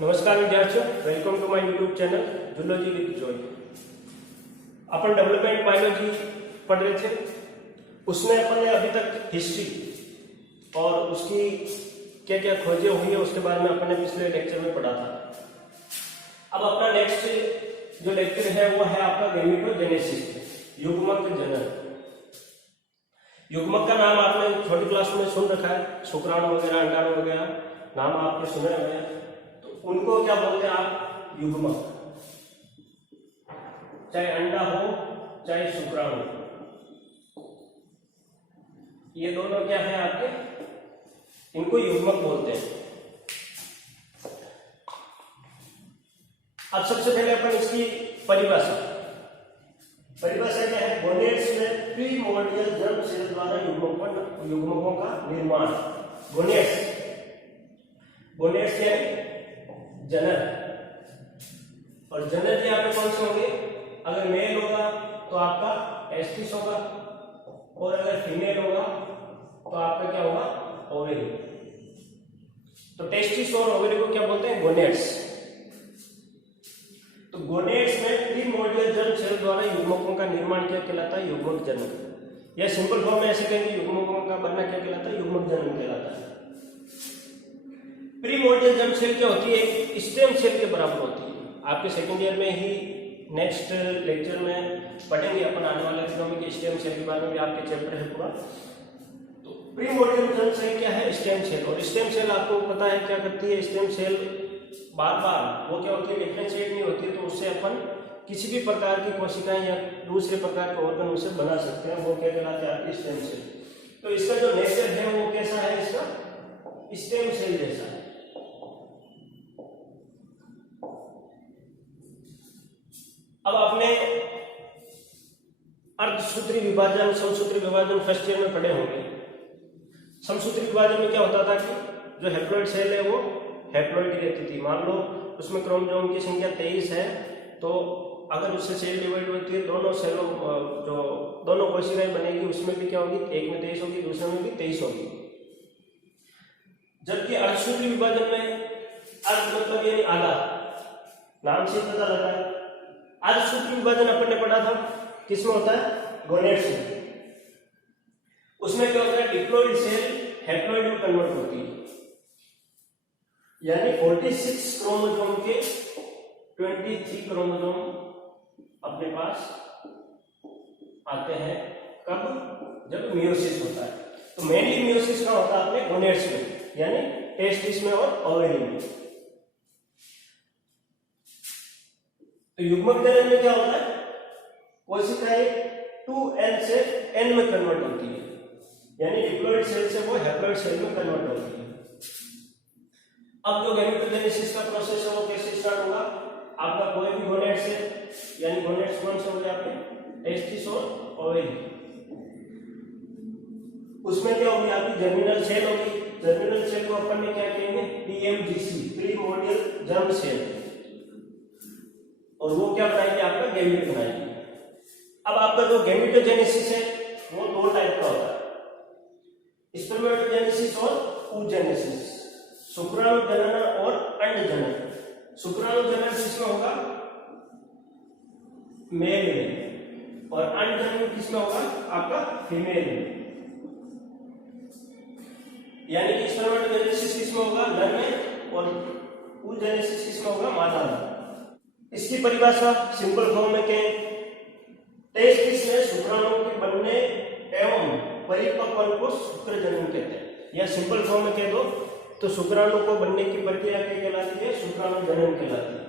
नमस्कार विद्यार्थियों, welcome to my YouTube channel zoology with Joy. अपन डेवलपमेंट बायोलॉजी पढ़ रहे थे, उसमें अपन ने अभी तक हिस्ट्री और उसकी क्या क्या खोजें हुई है उसके बारे में अपन ने पिछले लेक्चर में पढ़ा था। अब अपना नेक्स्ट जो लेक्चर है वो है आपका गैमेटोजेनेसिस, युग्मक जनन। युग्मक का नाम आपने छोटी क्लास में सुन रखा है, शुक्राणु वगैरह, अंडाणु वगैरह नाम आपने सुने हुए हैं। उनको क्या बोलते हैं आप? युग्मक। चाहे अंडा हो चाहे शुक्राणु, ये दोनों क्या है आपके, इनको युग्मक बोलते हैं। अब सबसे पहले अपन इसकी परिभाषा क्या है? गोनेड्स में प्रीमोर्डियल जर्म सेल द्वारा युग्मकों का निर्माण। गोनेड्स यानी जनन, और जनन यहाँ पे कौन से होंगे? अगर मेल होगा तो आपका टेस्टिस होगा, और अगर फीमेल होगा तो आपका क्या होगा? ओवरी। तो टेस्टिस और ओवरी को क्या बोलते हैं? गोनेड्स। तो गोनेड्स में प्रीमोर्डियल जर्म सेल द्वारा युग्मकों का निर्माण क्या कहलाता है? युग्मक जनन। या सिंपल फॉर्म में ऐसे कहेंगे, युग्मकों का बनना क्या कहलाता है? युग्मक जनन कहलाता है। प्रीमोर्डियल जर्म सेल क्या होती है? एक स्टेम सेल के बराबर होती है। आपके सेकेंड ईयर में ही नेक्स्ट लेक्चर में पढ़ेंगे अपन आने वाले दिनों में कि स्टेम सेल के बारे में भी आपके चैप्टर है पूरा। तो प्रीमोर्डियल जर्म सेल क्या है? Stem cell. और स्टेम सेल आपको पता है क्या करती है? स्टेम सेल बार बार वो क्या होती है? डिफरेंशिएट नहीं होती है, तो उससे अपन किसी भी प्रकार की कोशिकाएं या दूसरे प्रकार के ऑर्गन उसे बना सकते हैं। वो क्या कहलाते हैं? आपकी स्टेम सेल। तो इसका जो नेचर है वो कैसा है? इसका स्टेम सेल जैसा है। अब आपने अर्धसूत्री विभाजन, समसूत्री विभाजन फर्स्ट ईयर में पढ़े होंगे। समसूत्री विभाजन में क्या होता था कि जो हैप्लॉइड सेल है वो हैप्लॉइड ही रहती थी। मान लो उसमें क्रोमोसोम की संख्या 23 है, तो अगर उससे सेल डिवाइड होती है, दोनों सेलों जो दोनों कोशिकाएं बनेगी उसमें भी क्या होगी? एक में 23 होगी, दूसरे में भी 23 होगी। जबकि अर्धसूत्री विभाजन में अर्ध मतलब यानी आधा, नाम से पता लगा है। अर्धसूत्री विभाजन अपन ने पढ़ा था, किसमें होता है? गोनेड्स में। उसमें क्या होता है? डिप्लॉइड सेल हैप्लॉइड में कन्वर्ट होती है, यानी 46 क्रोमोसोम के 23 क्रोमोसोम अपने पास आते हैं। कब? जब मियोसिस होता है। तो मेनली मियोसिस का होता है अपने गोनेड्स में, यानी टेस्टिस में और ओवरी में। तो युग्मक जनन में क्या होता है? कोशिकाएं 2n से n में कन्वर्ट होती है, यानी डिप्लॉइड सेल से वो हैप्लॉइड सेल में कन्वर्ट होती है। अब जो गैमेटोजेनेसिस का प्रोसेस है वो कैसे स्टार्ट होगा? आपका कोई भी गोनेड से, यानी गोनेड्स कौन से हो गए आपके? टेस्टिस और ओवरी। उसमें क्या होगी? आपकी जर्मिनल सेल होगी। जर्मिनल सेल को अपन ने क्या कहेंगे? PMGC, primordial germ cell. और वो क्या बनाएगी? आपका गैमेट बनाएगी। अब आपका जो गैमेटोजेनेसिस है वो दो टाइप का होता है, स्पर्मेटोजेनेसिस और oogenesis। शुक्राणु जनन और अंड जनन। शुक्राणु जनन किसमें होगा? मेल में, और अंड जनन किसमें होगा? आपका फीमेल में। यानी कि स्पर्मेटोजेनेसिस किसमें होगा? नर में, और oogenesis किसमें होगा? मादा में। इसकी परिभाषा सिंपल फॉर्म में कहें, टेस्टिस में शुक्राणुओं के बनने एवं परिपक्वन को शुक्र जनन कहते हैं। या सिंपल फॉर्म में कह दो तो शुक्राणु को बनने की प्रक्रिया क्या कहलाती है? शुक्राणु जनन कहलाती है।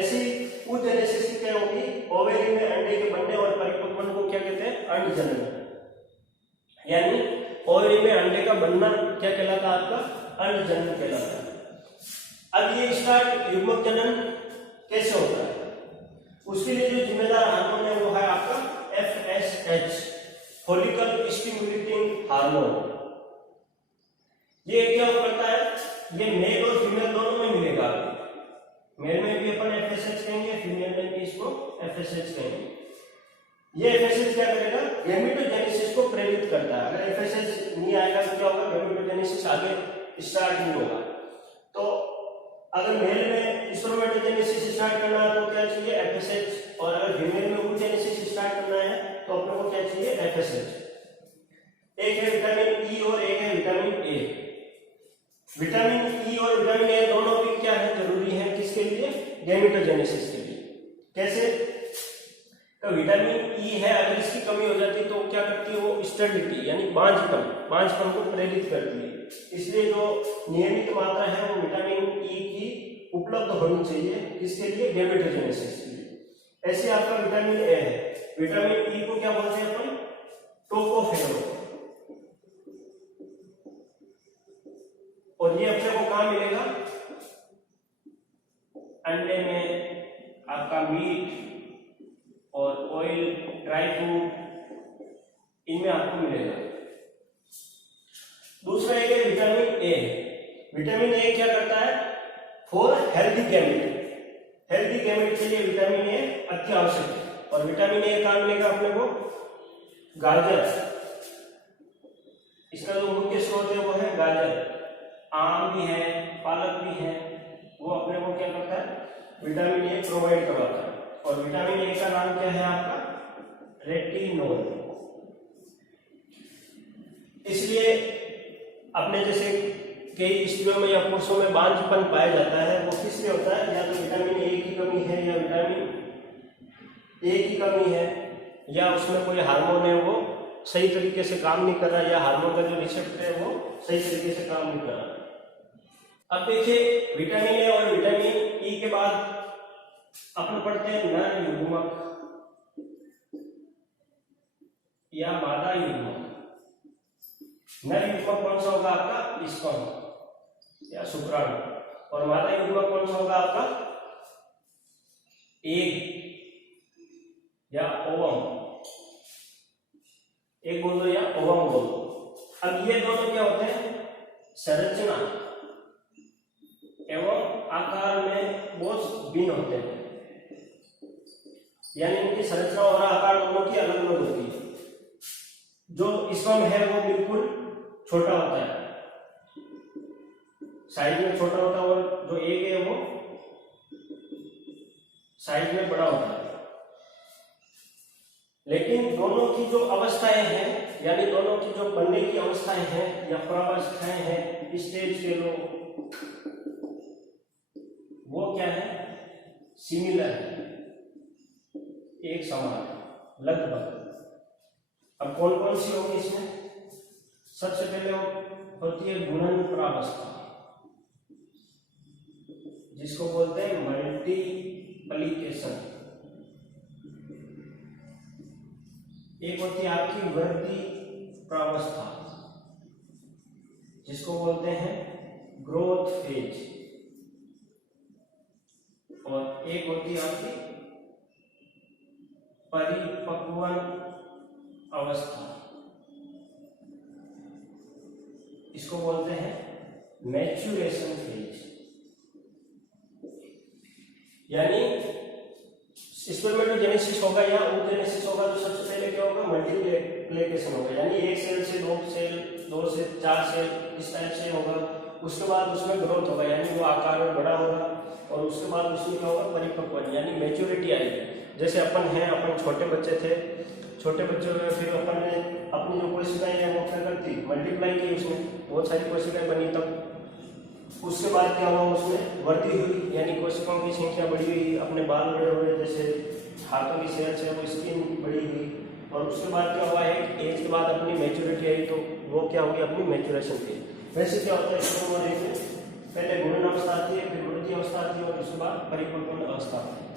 ऐसी oogenesis क्या होगी? ओवेरी में अंडे के बनने और परिपक्वन को क्या कहते हैं? अंड जनन। यानी ओवेरी में अंडे का बनना क्या कहलाता है? आपका अंड जनन कहलाता है। अब ये स्टार्ट युग्मक जनन कैसे होता है? उसके लिए जो जिम्मेदार हार्मोन है वो है आपका FSH, फॉलिकल स्टिमुलेटिंग हार्मोन। ये क्या करता है? ये मेल और फीमेल दोनों में मिलेगा। मेल में भी अपन FSH कहेंगे, फीमेल में भी इसको FSH कहेंगे। ये FSH क्या करेगा? गैमेटोजेनेसिस को प्रेरित करता है। अगर FSH नहीं आएगा तो क्या होगा? गैमेटोजेनेसिस आगे स्टार्ट नहीं होगा। तो अगर मेल में स्पर्मेटोजेनेसिस स्टार्ट करना है तो क्या चाहिए एफएसएच, और अगर फीमेल में oogenesis स्टार्ट करना है तो अपने को क्या चाहिए एफएसएच। एक है विटामिन ई और एक है विटामिन ए। विटामिन ई और विटामिन ए दोनों भी क्या है जरूरी है किसके लिए गैमेटोजेनेसिस के लिए। कैसे? तो विटामिन ई है अगर इसकी कमी हो जाती है तो क्या करती है वो स्टेरिलिटी यानी बांझपन को प्रेरित करती है। इसलिए जो नियमित मात्रा है वो विटामिन ई की उपलब्ध होनी चाहिए किसके लिए गैमेटोजेनेसिस के लिए। ऐसे आपका विटामिन ए है, विटामिन ई को क्या बोलते हैं अपन टोकोफेरोल, और ये अपने को कहां मिलेगा अंडे में, आपका मीट और ऑयल ड्राई फ्रूट इनमें आपको मिलेगा। दूसरा एक है विटामिन ए। विटामिन ए क्या करता है for healthy gamete. Healthy gamete के लिए विटामिन ए अति आवश्यक है। और विटामिन ए कहां मिलेगा अपने को गाजर, इसका जो मुख्य स्रोत है वो है गाजर। आम भी है, पालक भी है, वो अपने को क्या करता है विटामिन ए प्रोवाइड करवाता है। और विटामिन ए का नाम क्या है आपका रेटिनोल। इसलिए अपने जैसे कई स्त्रियों में या पुरुषों में बांझपन पाया जाता है वो किस लिए होता है, या तो विटामिन ए की कमी है या विटामिन ए की कमी है, या उसमें कोई हार्मोन है वो सही तरीके से काम नहीं कर रहा, या हार्मोन का जो रिसेप्टर है वो सही तरीके से काम नहीं कर रहा। अब देखिए विटामिन ए और विटामिन ई के बाद अपन पढ़ते हैं नर युग्मक या मादा युग्मक। नर युग्मक कौन सा होगा आपका स्पर्म या शुक्राणु, और मादा युग्मक कौन सा होगा आपका एग या ओवम। एक बोल दो या ओवम बोल दो। अब ये दोनों क्या होते हैं संरचना एवं आकार में बहुत भिन्न होते हैं, यानी इनकी संरचना और आकार दोनों की अलग अलग होती है। जो स्पर्म है वो बिल्कुल छोटा होता है, साइज में छोटा होता है, और जो एग है वो साइज में बड़ा होता है। लेकिन दोनों की जो अवस्थाएं हैं, यानी दोनों की जो बनने की अवस्थाएं हैं या प्रावस्थाएं हैं, स्टेज के लो, वो क्या है सिमिलर है, एक समान लगभग। अब कौन कौन सी होगी इसमें? सबसे पहले होती है गुणन प्रावस्था, जिसको बोलते हैं मल्टीप्लिकेशन। एक होती है आपकी वृद्धि प्रावस्था, जिसको बोलते हैं ग्रोथ फेज, और एक होती है आपकी परिपक्वन अवस्था, इसको बोलते हैं मैच्योरेशन फेज। यानी स्पर्मेटोजेनेसिस होगा या oogenesis होगा तो सबसे पहले क्या होगा मल्टीप्लिकेशन होगा, यानी एक सेल से दो सेल, दो से चार सेल, इस टाइप से होगा। उसके बाद उसमें ग्रोथ होगा, यानी वो आकार में बड़ा होगा, और उसके बाद उसमें क्या होगा परिपक्वन यानी मैच्योरिटी आएगी। जैसे अपन हैं, अपन छोटे बच्चे थे, छोटे बच्चों में फिर अपन ने अपनी जो कोशिकाएं हैं वो क्या करती मल्टीप्लाई की, उसमें बहुत सारी कोशिकाएं बनी, तब उसके बाद क्या हुआ उसमें वृद्धि हुई, यानी कोशिकाओं की संख्या बढ़ी हुई, अपने बाल बड़े हुए, जैसे हाथों की सेहत है वो स्किन बड़ी हुई, और उसके बाद क्या हुआ है एज के बाद अपनी मैच्योरिटी आई, तो वो क्या होगी अपनी मैच्योरेशन की। वैसे क्या होता है स्पर्म और एग में पहले गुणन अवस्था आती है, फिर वृद्धि अवस्था आती है, और उसके बाद परिपक्वन अवस्था आती है।